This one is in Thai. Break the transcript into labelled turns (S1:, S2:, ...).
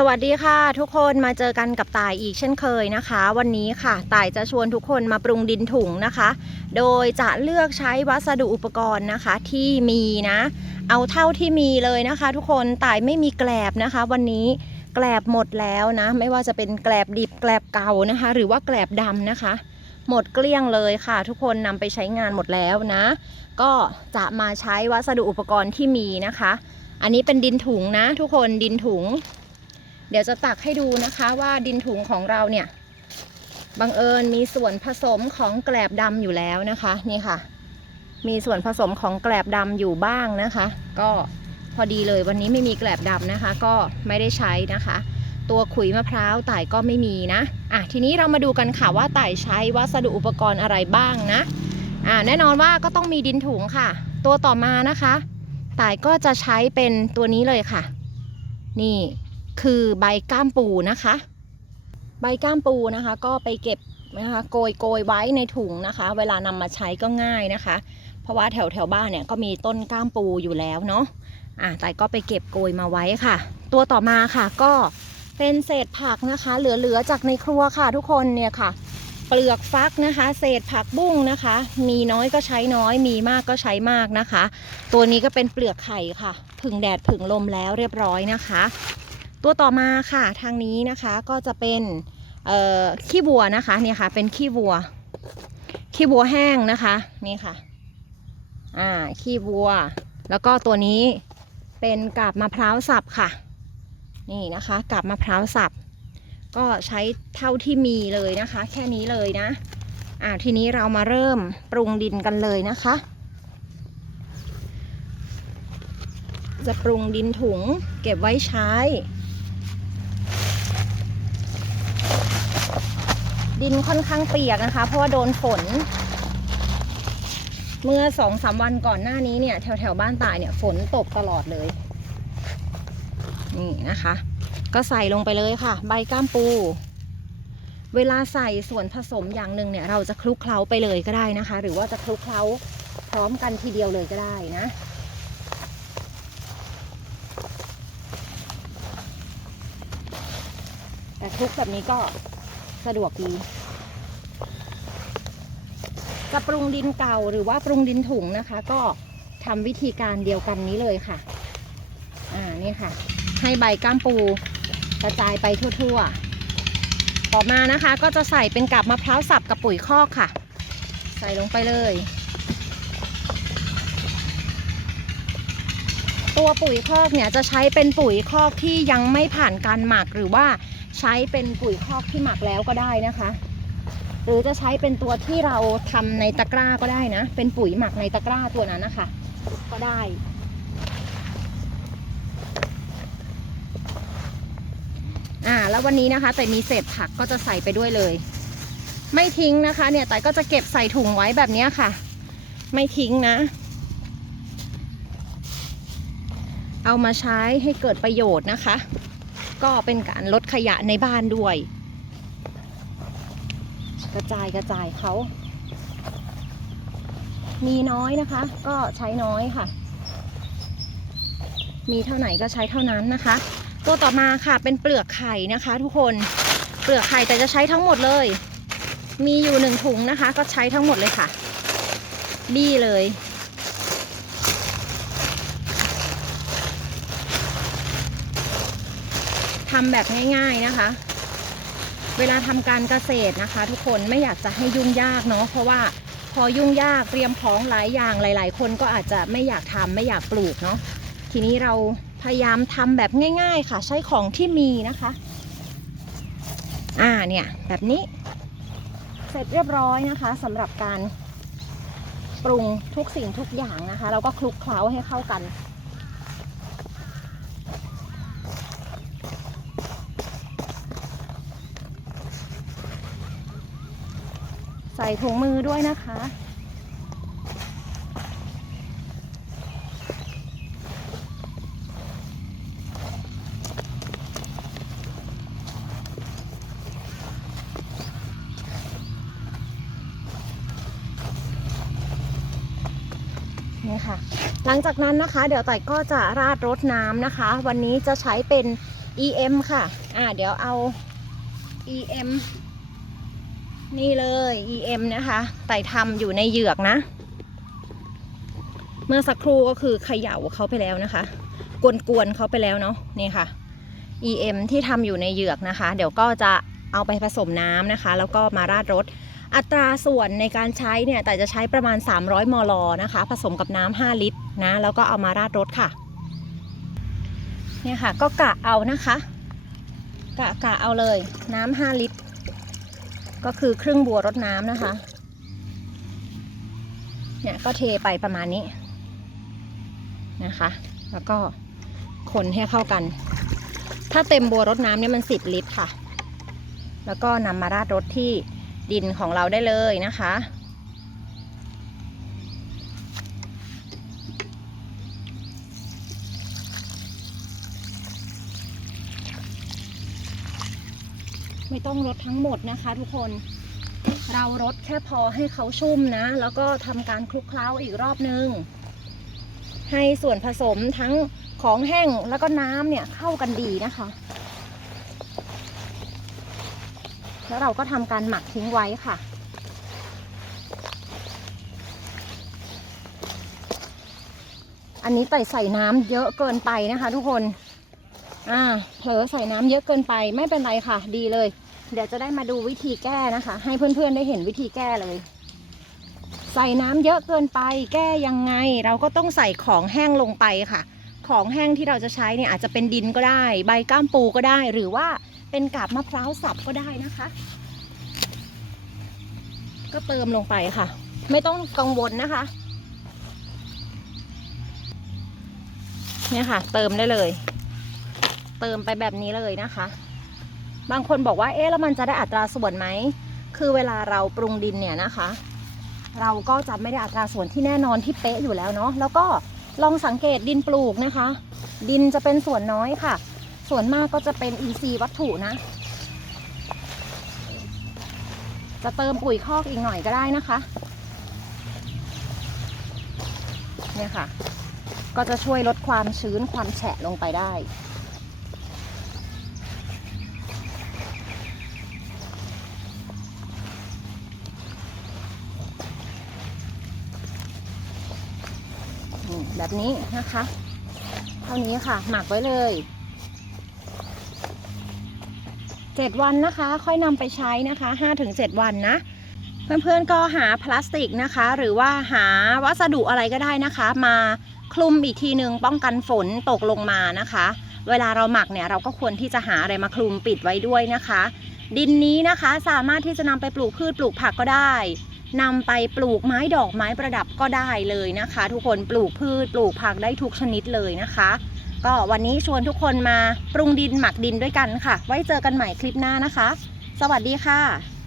S1: สวัสดีค่ะ ทุกคนมาเจอกันกับต่ายอีกเช่นเคยนะคะ วันนี้ค่ะต่ายจะชวนทุกคนมาปรุงดินถุงนะคะ โดยจะเลือกใช้วัสดุอุปกรณ์นะคะที่มีนะ เอาเท่าที่มีเลยนะคะ ทุกคนต่ายไม่มีแกลบนะคะ วันนี้แกลบหมดแล้วนะ ไม่ว่าจะเป็นแกลบดิบแกลบเก่านะคะ หรือว่าแกลบดำนะคะ หมดเกลี้ยงเลยค่ะ ทุกคนนำไปใช้งานหมดแล้วนะ ก็จะมาใช้วัสดุอุปกรณ์ที่มีนะคะ อันนี้เป็นดินถุงนะ ทุกคนดินถุง เดี๋ยวจะตักให้ดูนะคะว่าดินถุงของเราเนี่ยบังเอิญมีส่วนผสมของแกลบดำอยู่แล้วนะคะนี่ค่ะ มีส่วนผสมของแกลบดำอยู่บ้างนะคะ ก็พอดีเลยวันนี้ไม่มีแกลบดำนะคะ ก็ไม่ได้ใช้นะคะ ตัวขุยมะพร้าวต่ายก็ไม่มีนะอะทีนี้เรามาดูกันค่ะว่าต่ายใช้วัสดุอุปกรณ์อะไรบ้างนะอะแน่นอนว่าก็ต้องมีดินถุงค่ะ ตัวต่อมานะคะต่ายก็จะใช้เป็นตัวนี้เลยค่ะ นี่ คือใบก้ามปูนะคะ ใบก้ามปูนะคะ ก็ไปเก็บนะคะโกยโกยไว้ในถุงนะคะ เวลานำมาใช้ก็ง่ายนะคะ เพราะว่าแถวแถวบ้านเนี่ยก็มีต้นก้ามปูอยู่แล้วเนาะอะแต่ก็ไปเก็บโกยมาไว้ค่ะ ตัวต่อมาค่ะก็เป็นเศษผักนะคะ เหลือๆจากในครัวค่ะ ทุกคนเนี่ยค่ะ เปลือกฟักนะคะ เศษผักบุ้งนะคะ มีน้อยก็ใช้น้อย มีมากก็ใช้มากนะคะ ตัวนี้ก็เป็นเปลือกไข่ค่ะ ผึ่งแดดผึ่งลมแล้วเรียบร้อยนะคะ ตัวต่อมาค่ะทางนี้นะคะก็จะเป็นขี้วัวนะคะเนี่ยค่ะเป็นขี้วัว ขี้วัวแห้งนะคะนี่ค่ะอ่าขี้วัว แล้วก็ตัวนี้เป็นกาบมะพร้าวสับค่ะ นี่นะคะกาบมะพร้าวสับ ก็ใช้เท่าที่มีเลยนะคะ แค่นี้เลยนะอ่าทีนี้เรามาเริ่มปรุงดินกันเลยนะคะ จะปรุงดินถุงเก็บไว้ใช้ ดินค่อนข้างเปียกนะคะ เพราะว่าโดนฝน เมื่อสองสามวันก่อนหน้านี้เนี่ยแถวแถวบ้านตายเนี่ยฝนตกตลอดเลย นี่นะคะ ก็ใส่ลงไปเลยค่ะ ใบก้ามปู เวลาใส่ส่วนผสมอย่างหนึ่งเนี่ย เราจะคลุกเคล้าไปเลยก็ได้นะคะ หรือว่าจะคลุกเคล้าพร้อมกันทีเดียวเลยก็ได้นะแต่คลุกแบบนี้ก็ สะดวกดี จะปรุงดินเก่าหรือว่าปรุงดินถุงนะคะ ก็ทำวิธีการเดียวกันนี้เลยค่ะ อ่านี่ค่ะ ให้ใบก้ามปูกระจายไปทั่วๆ ต่อมานะคะ ก็จะใส่เป็นกับมะพร้าวสับกับปุ๋ยคอกค่ะ ใส่ลงไปเลย ตัวปุ๋ยคอกเนี่ยจะใช้เป็นปุ๋ยคอกที่ยังไม่ผ่านการหมักหรือว่า ใช้เป็นปุ๋ยคอกที่หมักแล้วก็ได้นะคะ หรือจะใช้เป็นตัวที่เราทำในตะกร้าก็ได้นะ เป็นปุ๋ยหมักในตะกร้าตัวนั้นนะคะ ก็ได้ อ่า แล้ววันนี้นะคะแต่มีเศษผักก็จะใส่ไปด้วยเลย ไม่ทิ้งนะคะ เนี่ยแต่ก็จะเก็บใส่ถุงไว้แบบนี้ค่ะ ไม่ทิ้งนะเอามาใช้ให้เกิดประโยชน์นะคะ ก็เป็นการลดขยะในบ้านด้วย กระจายกระจายเขา มีน้อยนะคะ ก็ใช้น้อยค่ะ มีเท่าไหร่ก็ใช้เท่านั้นนะคะ ตัวต่อมาค่ะเป็นเปลือกไข่นะคะ ทุกคนเปลือกไข่แต่จะใช้ทั้งหมดเลย มีอยู่หนึ่งถุงนะคะ ก็ใช้ทั้งหมดเลยค่ะบี้เลย ทำแบบง่าย ๆนะคะ เวลาทำการเกษตรนะคะ ทุกคนไม่อยากจะให้ยุ่งยากเนาะเพราะว่าพอยุ่งยากเตรียมของหลายอย่างหลาย ๆ คนก็อาจจะไม่อยากทำไม่อยากปลูกเนาะทีนี้เราพยายามทำแบบง่าย ๆ ค่ะ ใช้ของที่มีนะคะ อ่าเนี่ยแบบนี้ เสร็จเรียบร้อยนะคะสำหรับการปรุงทุกสิ่งทุกอย่างนะคะ เราก็คลุกเคล้าให้เข้ากัน ใส่ถุงมือด้วยนะคะ นี่ค่ะ หลังจากนั้นนะคะ เดี๋ยวต่อยก็จะราดรดน้ำนะคะ วันนี้จะใช้เป็น EM ค่ะ อ่า เดี๋ยวเอา EM นี่เลย EM นะคะไต่ทำอยู่ในเหยือกนะ เมื่อสักครู่ก็คือเขย่าเขาไปแล้วนะคะ กวนๆเขาไปแล้วเนาะนี่ค่ะ EM ที่ทำอยู่ในเหยือกนะคะ เดี๋ยวก็จะเอาไปผสมน้ำนะคะ แล้วก็มาราดรสอัตราส่วนในการใช้เนี่ยแต่จะใช้ประมาณ 300 มลนะคะ ผสมกับน้ำ5ลิตรนะ แล้วก็เอามาราดรสค่ะ เนี่ยค่ะ ก็กะเอานะคะ กะกะเอาเลยน้ำ5ลิตร ก็คือครึ่งบัวรดน้ำนะคะ เนี่ยก็เทไปประมาณนี้นะคะ แล้วก็คนให้เข้ากัน ถ้าเต็มบัวรดน้ำเนี่ยมันสิบลิตรค่ะ แล้วก็นำมาราดรถที่ดินของเราได้เลยนะคะ ไม่ต้องรดทั้งหมดนะคะทุกคนเรารดแค่พอให้เขาชุ่มนะ แล้วก็ทำการคลุกเคล้าอีกรอบนึง ให้ส่วนผสมทั้งของแห้งแล้วก็น้ำเนี่ยเข้ากันดีนะคะ แล้วเราก็ทำการหมักทิ้งไว้ค่ะ อันนี้ไต่ใส่น้ำเยอะเกินไปนะคะทุกคน อ่าเผลอใส่น้ำเยอะเกินไปไม่เป็นไรค่ะ ดีเลย เดี๋ยวจะได้มาดูวิธีแก้นะคะ ให้เพื่อนๆได้เห็นวิธีแก้เลย ใส่น้ำเยอะเกินไป แก้ยังไง เราก็ต้องใส่ของแห้งลงไปค่ะ ของแห้งที่เราจะใช้เนี่ยอาจจะเป็นดินก็ได้ ใบก้ามปูก็ได้ หรือว่าเป็นกาบมะพร้าวสับก็ได้นะคะ ก็เติมลงไปค่ะ ไม่ต้องกังวลนะคะเนี่ยค่ะ เติมได้เลย เติมไปแบบนี้เลยนะคะ บางคนบอกว่าเอ๊ะแล้วมันจะได้อัตราส่วนไหม คือเวลาเราปรุงดินเนี่ยนะคะ เราก็จะไม่ได้อัตราส่วนที่แน่นอนที่เป๊ะอยู่แล้วเนาะแล้วก็ลองสังเกตดินปลูกนะคะ ดินจะเป็นส่วนน้อยค่ะ ส่วนมากก็จะเป็นอินทรีย์วัตถุนะ จะเติมปุ๋ยคอกอีกหน่อยก็ได้นะคะเนี่ยค่ะ ก็จะช่วยลดความชื้นความแฉะลงไปได้ แบบนี้นะคะ เท่านี้ค่ะ หมักไว้เลยเจ็ดวันนะคะ ค่อยนำไปใช้นะคะห้าถึงเจ็ดวันนะเพื่อนๆก็หาพลาสติกนะคะ หรือว่าหาวัสดุอะไรก็ได้นะคะ มาคลุมอีกทีหนึ่งป้องกันฝนตกลงมานะคะ เวลาเราหมักเนี่ยเราก็ควรที่จะหาอะไรมาคลุมปิดไว้ด้วยนะคะ ดินนี้นะคะสามารถที่จะนำไปปลูกพืชปลูกผักก็ได้ นำไปปลูกไม้ดอกไม้ประดับก็ได้เลยนะคะ ทุกคนปลูกพืชปลูกผักได้ทุกชนิดเลยนะคะ ก็วันนี้ชวนทุกคนมาปรุงดินหมักดินด้วยกันค่ะ ไว้เจอกันใหม่คลิปหน้านะคะ สวัสดีค่ะ